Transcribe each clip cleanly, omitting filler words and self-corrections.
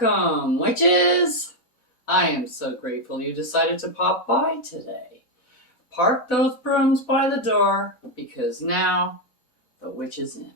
Welcome, witches! I am so grateful you decided to pop by today. Park those brooms by the door because now the witch is in.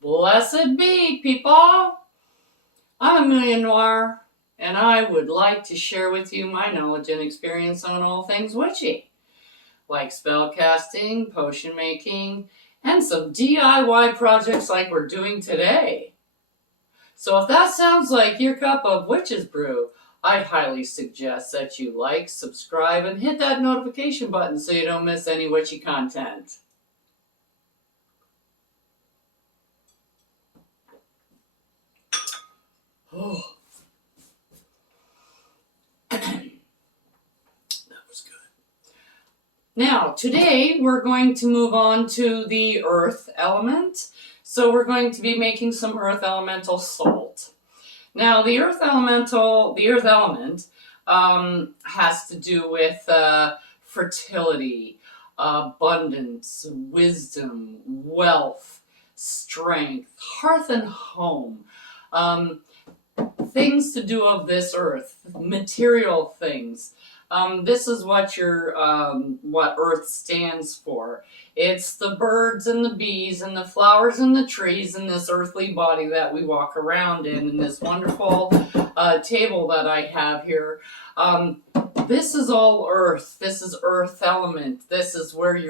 Blessed be, people! I'm Amelia Noir, and I would like to share with you my knowledge and experience on all things witchy, like spell casting, potion making, and some DIY projects like we're doing today. So if that sounds like your cup of witch's brew, I highly suggest that you like, subscribe, and hit that notification button so you don't miss any witchy content. Oh. That was good. Now, today we're going to move on to the earth element. So we're going to be making some earth elemental salt. Now, the earth element has to do with fertility, abundance, wisdom, wealth, strength, hearth and home. Things to do of this earth, material things. This is what what earth stands for. It's the birds and the bees and the flowers and the trees and this earthly body that we walk around in, and this wonderful table that I have here. This is all earth. This is earth element. This is where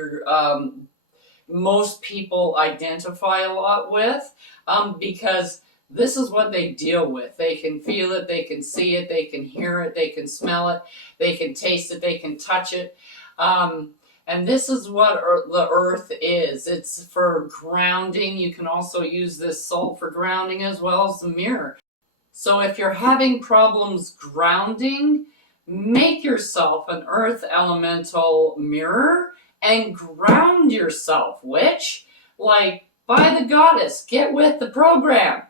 most people identify a lot with, because this is what they deal with. They can feel it, they can see it, they can hear it, they can smell it, they can taste it, they can touch it. And this is what the earth is. It's for grounding. You can also use this salt for grounding as well as the mirror. So if you're having problems grounding, make yourself an earth elemental mirror and ground yourself, witch. Like, by the goddess, get with the program.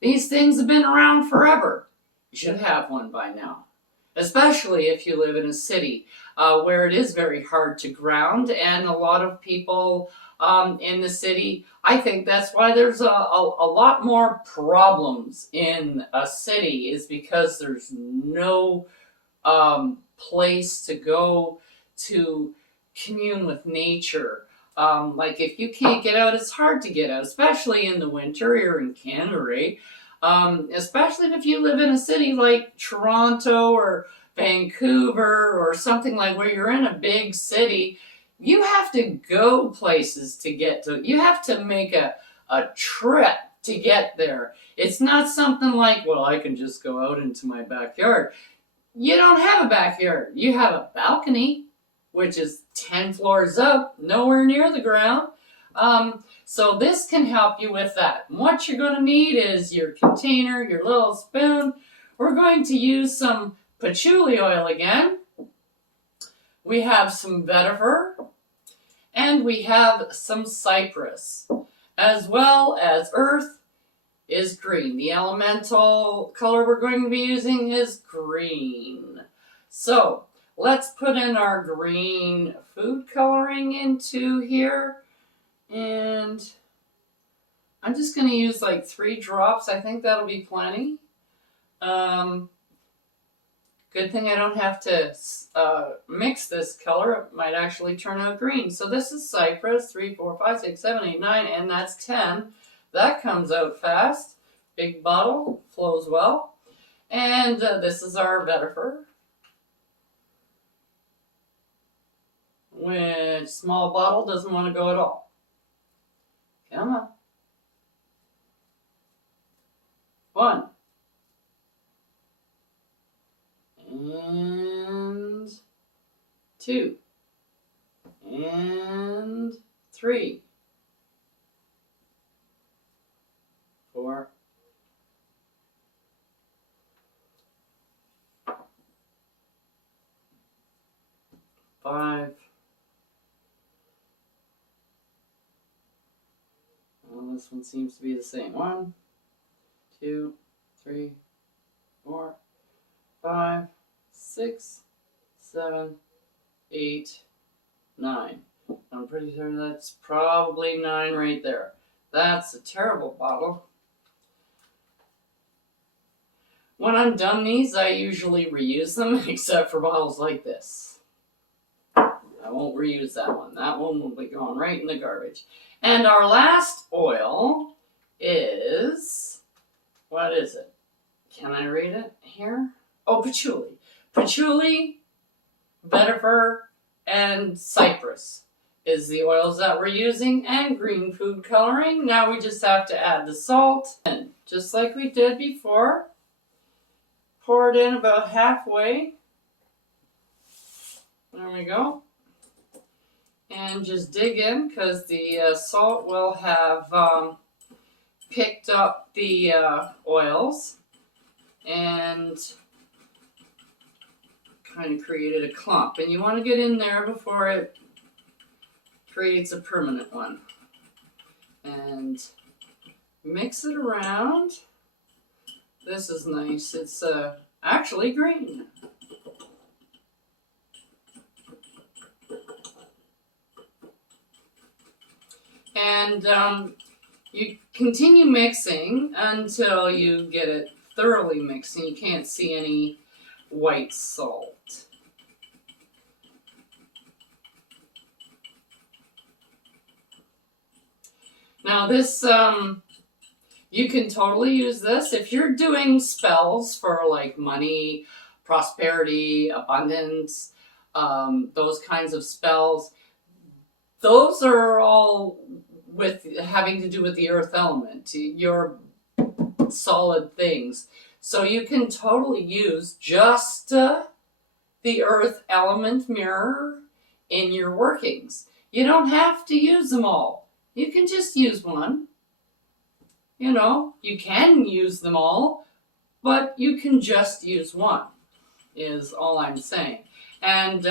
These things have been around forever. You should have one by now, especially if you live in a city where it is very hard to ground, and a lot of people in the city, I think that's why there's a lot more problems in a city, is because there's no place to go to commune with nature. Like if you can't get out, it's hard to get out, especially in the winter here in Canada. Especially if you live in a city like Toronto or Vancouver or something like where you're in a big city, you have to go places to get to. You have to make a trip to get there. It's not something like, well, I can just go out into my backyard. You don't have a backyard. You have a balcony, which is 10 floors up, nowhere near the ground. So this can help you with that. And what you're going to need is your container, your little spoon. We're going to use some patchouli oil again. We have some vetiver, and we have some cypress, as well as earth is green. The elemental color we're going to be using is green. So let's put in our green food coloring into here. And I'm just going to use like 3 drops. I think that'll be plenty. Good thing I don't have to mix this color. It might actually turn out green. So this is cypress, 3, 4, 5, 6, 7, 8, 9, and that's 10. That comes out fast. Big bottle, flows well. And this is our vetiver, which small bottle doesn't want to go at all. Come on. 1. And 2. And 3. 5. Well, this one seems to be the same. 1, 2, 3, 4, 5, 6, 7, 8, 9. I'm pretty sure that's probably 9 right there. That's a terrible bottle. When I'm done these, I usually reuse them, except for bottles like this. I won't reuse that one. That one will be going right in the garbage. And our last oil is, what is it? Can I read it here? Oh, patchouli. Patchouli, vetiver, and cypress is the oils that we're using, and green food coloring. Now we just have to add the salt. And just like we did before, pour it in about halfway. There we go. And just dig in, because the salt will have picked up the oils and kind of created a clump. And you want to get in there before it creates a permanent one. And mix it around. This is nice. It's actually green. And you continue mixing until you get it thoroughly mixed and you can't see any white salt. Now this, you can totally use this if you're doing spells for like money, prosperity, abundance, those kinds of spells. Those are all with having to do with the earth element, your solid things. So you can totally use just the earth element mirror in your workings. You don't have to use them all. You can just use one. You know, you can use them all, but you can just use one, is all I'm saying. And,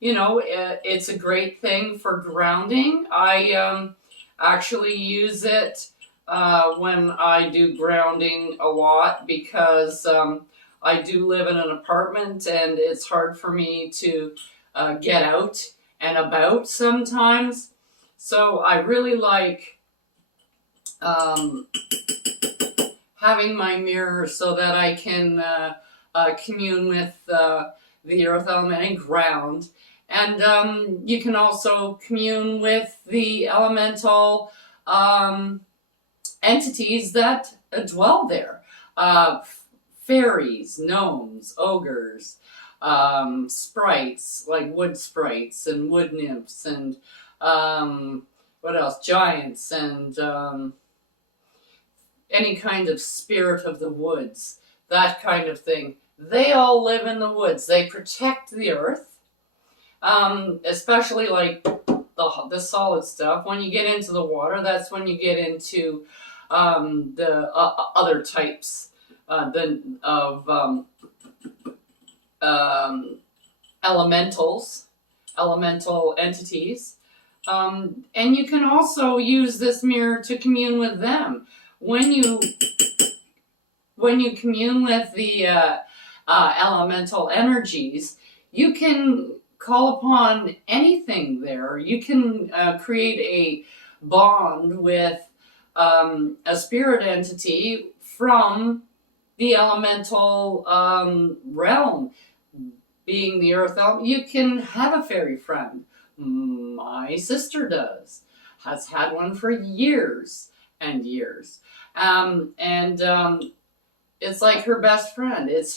you know, it's a great thing for grounding. I actually use it when I do grounding a lot, because I do live in an apartment and it's hard for me to get out and about sometimes. So I really like having my mirror so that I can commune with the earth element and ground. And you can also commune with the elemental entities that dwell there. Fairies, gnomes, ogres, sprites, like wood sprites and wood nymphs, and what else? Giants, and any kind of spirit of the woods, that kind of thing. They all live in the woods. They protect the earth, especially like the solid stuff. When you get into the water, that's when you get into the other types of elemental entities. And you can also use this mirror to commune with them. When you commune with the elemental energies, you can call upon anything there. You can create a bond with a spirit entity from the elemental realm. Being the earth element, you can have a fairy friend. My sister has had one for years and years. It's like her best friend. It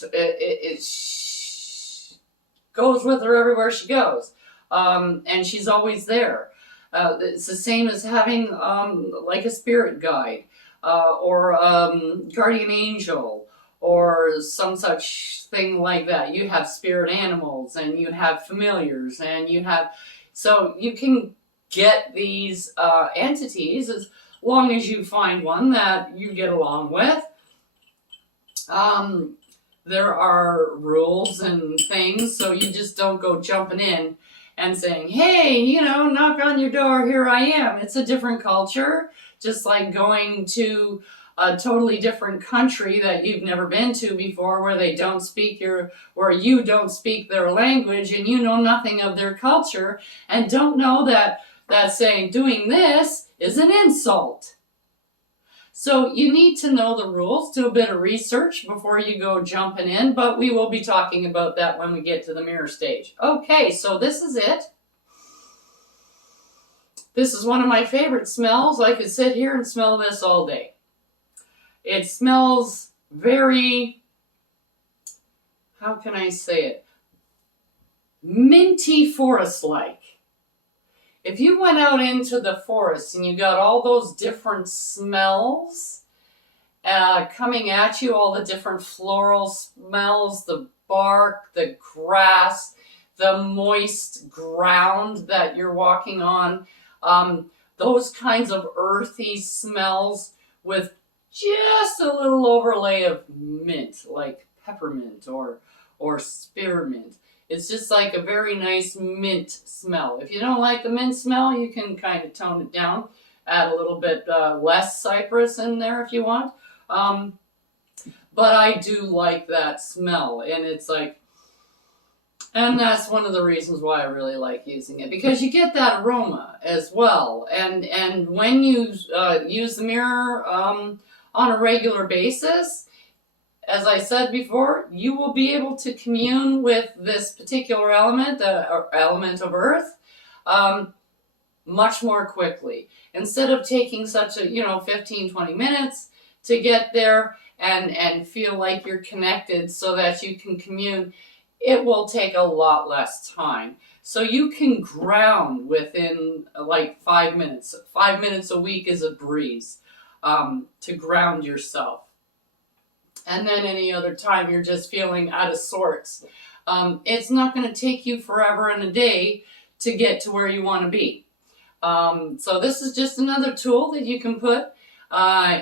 goes with her everywhere she goes. And she's always there. It's the same as having like a spirit guide or guardian angel or some such thing like that. You have spirit animals and you have familiars and you have... So you can get these entities as long as you find one that you get along with. There are rules and things, so you just don't go jumping in and saying, hey, you know, knock on your door, here I am. It's a different culture, just like going to a totally different country that you've never been to before, where they don't speak where you don't speak their language and you know nothing of their culture and don't know that saying doing this is an insult. So you need to know the rules, do a bit of research before you go jumping in, but we will be talking about that when we get to the mirror stage. Okay, so this is it. This is one of my favorite smells. I could sit here and smell this all day. It smells very, how can I say it? Minty forest-like. If you went out into the forest and you got all those different smells coming at you, all the different floral smells, the bark, the grass, the moist ground that you're walking on, those kinds of earthy smells with just a little overlay of mint, like peppermint or spearmint. It's just like a very nice mint smell. If you don't like the mint smell, you can kind of tone it down. Add a little bit less cypress in there if you want. But I do like that smell. And it's like, and that's one of the reasons why I really like using it. Because you get that aroma as well. And when you use the mirror on a regular basis, as I said before, you will be able to commune with this particular element, the element of earth, much more quickly. Instead of taking such a, 15, 20 minutes to get there and feel like you're connected so that you can commune, it will take a lot less time. So you can ground within like 5 minutes. 5 minutes a week is a breeze to ground yourself. And then any other time you're just feeling out of sorts. It's not going to take you forever and a day to get to where you want to be. So this is just another tool that you can put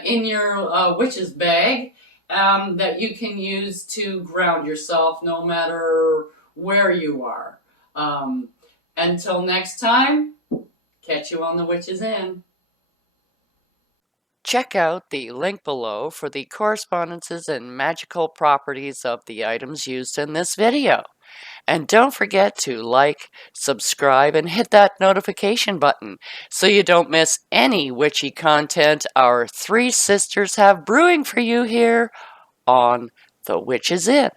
in your witch's bag that you can use to ground yourself no matter where you are. Until next time, catch you on the Witch's Inn. Check out the link below for the correspondences and magical properties of the items used in this video. And don't forget to like, subscribe, and hit that notification button so you don't miss any witchy content our three sisters have brewing for you here on The Witch's Inn.